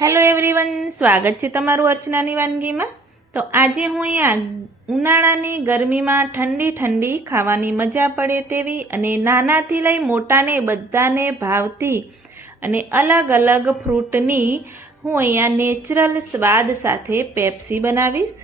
Hello everyone, સ્વાગત છે તમારું અર્ચનાની વાનગીમાં। તો આજે હું અહીંયા ઉનાળાની ગરમીમાં ઠંડી ઠંડી ખાવાની મજા પડે તેવી અને નાનાથી લઈ મોટાને બધાને ભાવતી અને અલગ અલગ ફ્રૂટની હું અહીંયા નેચરલ સ્વાદ સાથે પેપ્સી બનાવીશ।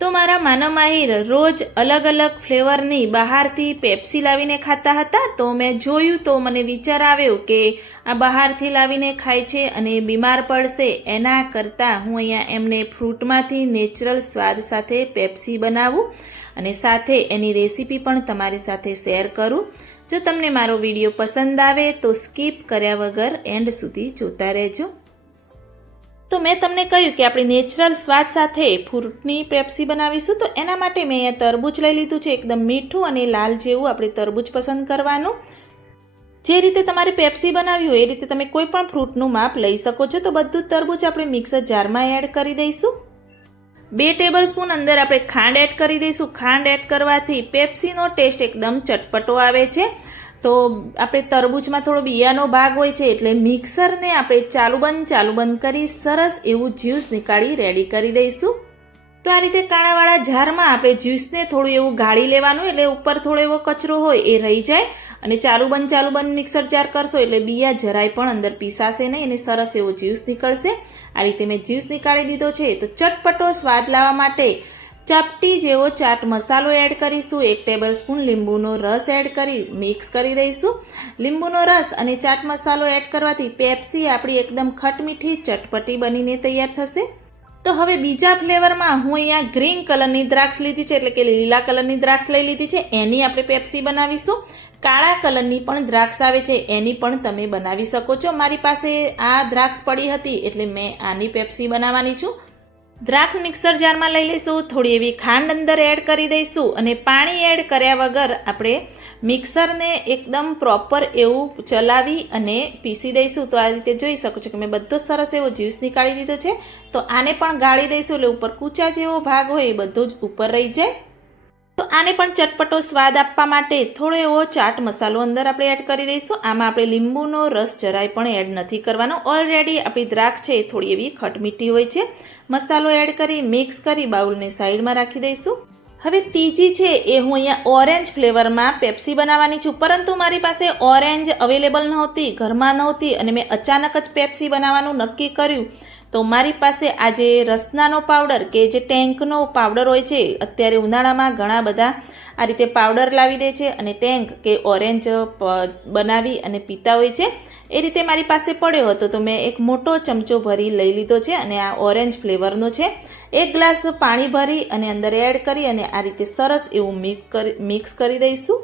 તો મારા માનવ માહિર રોજ અલગ અલગ ફ્લેવરની બહારથી પેપ્સી લાવીને ખાતા હતા। તો મેં જોયું તો મને વિચાર આવ્યો કે આ બહારથી લાવીને ખાય છે અને બીમાર પડશે, એના કરતાં હું અહીંયા એમને ફ્રૂટમાંથી નેચરલ સ્વાદ સાથે પેપ્સી બનાવું અને સાથે એની રેસીપી પણ તમારી સાથે શેર કરું। જો તમને મારો વિડીયો પસંદ આવે તો સ્કીપ કર્યા વગર એન્ડ સુધી જોતા રહેજો। તો મેં તમને કહ્યું કે આપણે નેચરલ સ્વાદ સાથે ફ્રૂટની પેપ્સી બનાવીશું। તો એના માટે મેં અહીંયા તરબૂચ લઈ લીધું છે, એકદમ મીઠું અને લાલ જેવું આપણે તરબૂચ પસંદ કરવાનું। જે રીતે તમારે પેપ્સી બનાવવી હોય એ રીતે તમે કોઈ પણ ફ્રૂટનું માપ લઈ શકો છો। તો બધું તરબૂચ આપણે મિક્સર જારમાં એડ કરી દઈશું। 2 ટેબલસ્પૂન અંદર આપણે ખાંડ એડ કરી દઈશું। ખાંડ એડ કરવાથી પેપ્સીનો ટેસ્ટ એકદમ ચટપટો આવે છે। તો આપણે તરબૂચમાં થોડો બિયાનો ભાગ હોય છે એટલે મિક્સરને આપણે ચાલુ બંધ કરી સરસ એવું જ્યુસ નીકાળી રેડી કરી દઈશું। તો આ રીતે કાણાવાળા જારમાં આપણે જ્યુસને થોડું એવું ગાળી લેવાનું, એટલે ઉપર થોડો એવો કચરો હોય એ રહી જાય અને ચાલુ બંધ મિક્સર જાર કરશો એટલે બિયા જરાય પણ અંદર પીસાશે નહીં અને સરસ એવો જ્યુસ નીકળશે। આ રીતે મેં જ્યુસ નીકાળી દીધો છે। તો ચટપટો સ્વાદ લાવવા માટે ચપટી જેવો ચાટ મસાલો એડ કરીશું। 1 ટેબલસ્પૂન લીંબુનો રસ એડ કરી મિક્સ કરી દઈશું। લીંબુનો રસ અને ચાટ મસાલો એડ કરવાથી પેપ્સી આપણી એકદમ ખટમીઠી ચટપટી બનીને તૈયાર થશે। તો હવે બીજા ફ્લેવરમાં હું અહીંયા ગ્રીન કલરની દ્રાક્ષ લીધી છે, એટલે કે લીલા કલરની દ્રાક્ષ લઈ લીધી છે, એની આપણે પેપ્સી બનાવીશું। કાળા કલરની પણ દ્રાક્ષ આવે છે, એની પણ તમે બનાવી શકો છો। મારી પાસે આ દ્રાક્ષ પડી હતી એટલે મેં આની પેપ્સી બનાવવાની છું। દ્રાક્ષ મિક્સર જારમાં લઈ લઈશું, થોડી એવી ખાંડ અંદર એડ કરી દઈશું અને પાણી એડ કર્યા વગર આપણે મિક્સરને એકદમ પ્રોપર એવું ચલાવી અને પીસી દઈશું। તો આ રીતે જોઈ શકો છો કે મેં બધો સરસ એવો જ્યુસ નીકાળી દીધો છે। તો આને પણ ગાળી દઈશું એટલે ઉપર કૂચા જેવો ભાગ હોય એ બધો જ ઉપર રહી જાય। તો આને પણ ચટપટો સ્વાદ આપવા માટે થોડો એવો ચાટ મસાલો અંદર આપણે એડ કરી દઈશું। આમાં આપણે લીંબુનો રસ જરાય પણ એડ નથી કરવાનો, ઓલરેડી આપણી દ્રાક્ષ છે એ થોડી એવી ખટમીઠી હોય છે। મસાલો એડ કરી મિક્સ કરી બાઉલને સાઈડમાં રાખી દઈશું। હવે ત્રીજી છે એ હું અહીંયા ઓરેન્જ ફ્લેવરમાં પેપ્સી બનાવવાની છું, પરંતુ મારી પાસે ઓરેન્જ અવેલેબલ નહોતી, ઘરમાં નહોતી અને મેં અચાનક જ પેપ્સી બનાવવાનું નક્કી કર્યું। તો મારી પાસે આજે રસનાનો પાવડર કે જે ટેન્કનો પાવડર હોય છે, અત્યારે ઉનાળામાં ઘણા બધા આ રીતે પાવડર લાવી દે છે અને ટેન્ક કે ઓરેન્જ બનાવી અને પીતા હોય છે, એ રીતે મારી પાસે પડ્યો હતો। તો મેં એક મોટો ચમચો ભરી લઈ લીધો છે અને આ ઓરેન્જ ફ્લેવરનો છે। 1 ગ્લાસ પાણી ભરી અને અંદર એડ કરી અને આ રીતે સરસ એવું મિક્સ કરી દઈશું।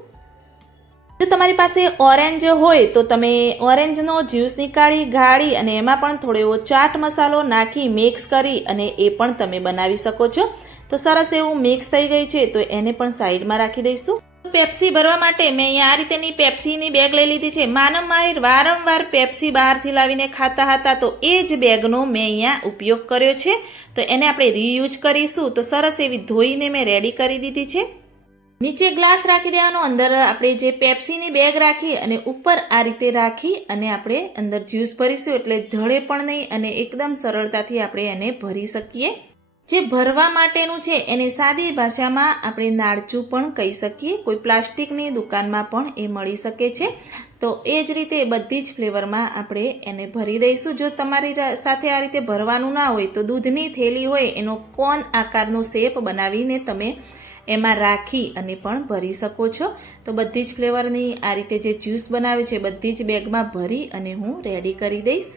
જો તમારી પાસે ઓરેન્જ હોય તો તમે ઓરેન્જનો જ્યુસ નીકાળી ગાળી અને એમાં પણ થોડો એવો ચાટ મસાલો નાખી મિક્સ કરી અને એ પણ તમે બનાવી શકો છો। તો સરસ એવું મિક્સ થઈ ગયું છે, તો એને પણ સાઈડમાં રાખી દઈશું। પેપ્સી ભરવા માટે મેં અહીંયા આ રીતેની પેપ્સીની બેગ લઈ લીધી છે। માનવ માહિર વારંવાર પેપ્સી બહારથી લાવીને ખાતા હતા, તો એ જ બેગનો મેં અહીંયા ઉપયોગ કર્યો છે। તો એને આપણે રીયુઝ કરીશું। તો સરસ એવી ધોઈને મેં રેડી કરી દીધી છે। નીચે ગ્લાસ રાખી દેવાનો, અંદર આપણે જે પેપ્સીની બેગ રાખી અને ઉપર આ રીતે રાખી અને આપણે અંદર જ્યુસ ભરીશું એટલે ઢળે પણ નહીં અને એકદમ સરળતાથી આપણે એને ભરી શકીએ। જે ભરવા માટેનું છે એને સાદી ભાષામાં આપણે નાળચું પણ કહી શકીએ, કોઈ પ્લાસ્ટિકની દુકાનમાં પણ એ મળી શકે છે। તો એ જ રીતે બધી જ ફ્લેવરમાં આપણે એને ભરી દઈશું। જો તમારી સાથે આ રીતે ભરવાનું ના હોય તો દૂધની થેલી હોય એનો કોન આકારનો શેપ બનાવીને તમે એમાં રાખી અને પણ ભરી શકો છો। તો બધી જ ફ્લેવરની આ રીતે જે જ્યુસ બનાવ્યું છે બધી જ બેગમાં ભરી અને હું રેડી કરી દઈશ।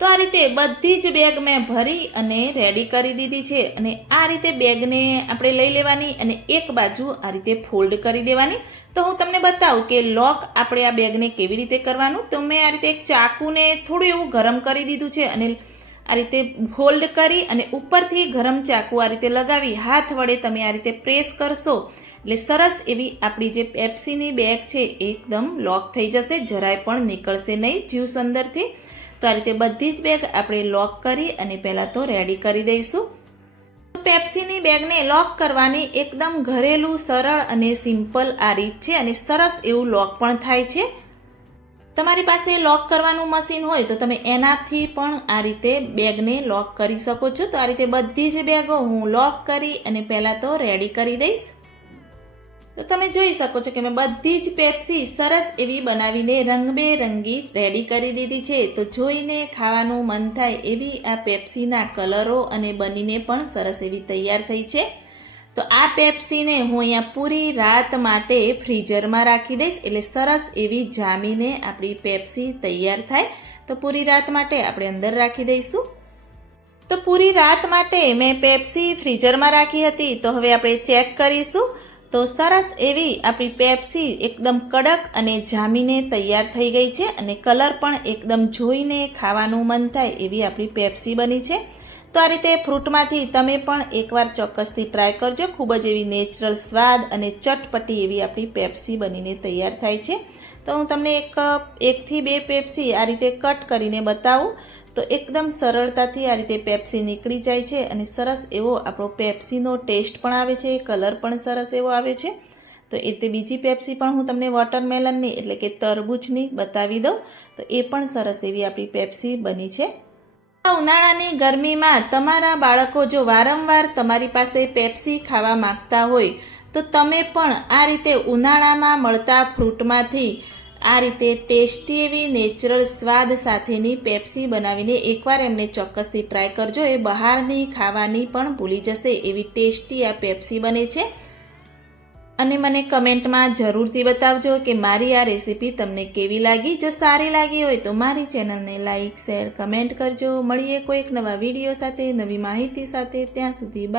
તો આ રીતે બધી જ બેગ મેં ભરી અને રેડી કરી દીધી છે અને આ રીતે બેગને આપણે લઈ લેવાની અને એક બાજુ આ રીતે ફોલ્ડ કરી દેવાની। તો હું તમને બતાવું કે લોક આપણે આ બેગને કેવી રીતે કરવાનું। તો મેં આ રીતે એક ચાકુને થોડું એવું ગરમ કરી દીધું છે અને આ રીતે ફોલ્ડ કરી અને ઉપરથી ગરમ ચાકુ આ રીતે લગાવી હાથ વડે તમે આ રીતે પ્રેસ કરશો એટલે સરસ એવી આપણી જે પેપ્સીની બેગ છે એકદમ લોક થઈ જશે, જરાય પણ નીકળશે નહીં જ્યુસ અંદરથી। તો આ રીતે બધી જ બેગ આપણે લોક કરી અને પહેલાં તો રેડી કરી દઈશું। પેપ્સીની બેગને લોક કરવાની એકદમ ઘરેલું સરળ અને સિમ્પલ આ રીત છે અને સરસ એવું લોક પણ થાય છે। તમારી પાસે લોક કરવાનું મશીન હોય તો તમે એનાથી પણ આ રીતે બેગને લોક કરી શકો છો. તો આ રીતે બધી જ બેગો હું લોક કરી અને પહેલાં તો રેડી કરી દઈશ. તો તમે જોઈ શકો છો કે મેં બધી જ પેપ્સી સરસ એવી બનાવીને રંગબેરંગી રેડી કરી દીધી છે. તો જોઈને ખાવાનું મન થાય એવી આ પેપ્સીના કલરો અને બનીને પણ સરસ એવી તૈયાર થઈ છે. તો આ પેપ્સીને હું અહીંયા પૂરી રાત માટે ફ્રીઝરમાં રાખી દઈશ, એટલે સરસ એવી જામીને આપણી પેપ્સી તૈયાર થાય. તો પૂરી રાત માટે આપણે અંદર રાખી દઈશું. તો પૂરી રાત માટે મેં પેપ્સી ફ્રીઝરમાં રાખી હતી. તો હવે આપણે ચેક કરીશું. તો સરસ એવી આપણી પેપ્સી એકદમ કડક અને જામીને તૈયાર થઈ ગઈ છે અને કલર પણ એકદમ જોઈને ખાવાનું મન થાય એવી આપણી પેપ્સી બની છે. તો આ રીતે ફ્રૂટમાંથી તમે પણ એકવાર ચોક્કસથી ટ્રાય કરજો. ખૂબ જ એવી નેચરલ સ્વાદ અને ચટપટી એવી આપણી પેપ્સી બનીને તૈયાર થાય છે. તો હું તમને એકથી બે પેપ્સી આ રીતે કટ કરીને બતાવું. તો એકદમ સરળતાથી આ રીતે પેપ્સી નીકળી જાય છે અને સરસ એવો આપણો પેપ્સીનો ટેસ્ટ પણ આવે છે, કલર પણ સરસ એવો આવે છે. તો એ રીતે બીજી પેપ્સી પણ હું તમને વોટરમેલનની એટલે કે તરબૂચની બતાવી દઉં. તો એ પણ સરસ એવી આપણી પેપ્સી બની છે. ઉનાળાની ગરમીમાં તમારા બાળકો જો વારંવાર તમારી પાસે પેપ્સી ખાવા માંગતા હોય તો તમે પણ આ રીતે ઉનાળામાં મળતા ફ્રૂટમાંથી આ રીતે ટેસ્ટી એવી નેચરલ સ્વાદ સાથેની પેપ્સી બનાવીને એકવાર એમને ચોક્કસથી ટ્રાય કરજો. એ બહારની ખાવાની પણ ભૂલી જશે એવી ટેસ્ટી આ પેપ્સી બને છે. અને મને કમેન્ટમાં જરૂરથી બતાવજો કે મારી આ રેસીપી તમને કેવી લાગી. જો સારી લાગી હોય તો મારી ચેનલને લાઇક, શેર, કમેન્ટ કરજો. મળીએ કોઈક નવા વિડીયો સાથે, નવી માહિતી સાથે. ત્યાં સુધી બાય.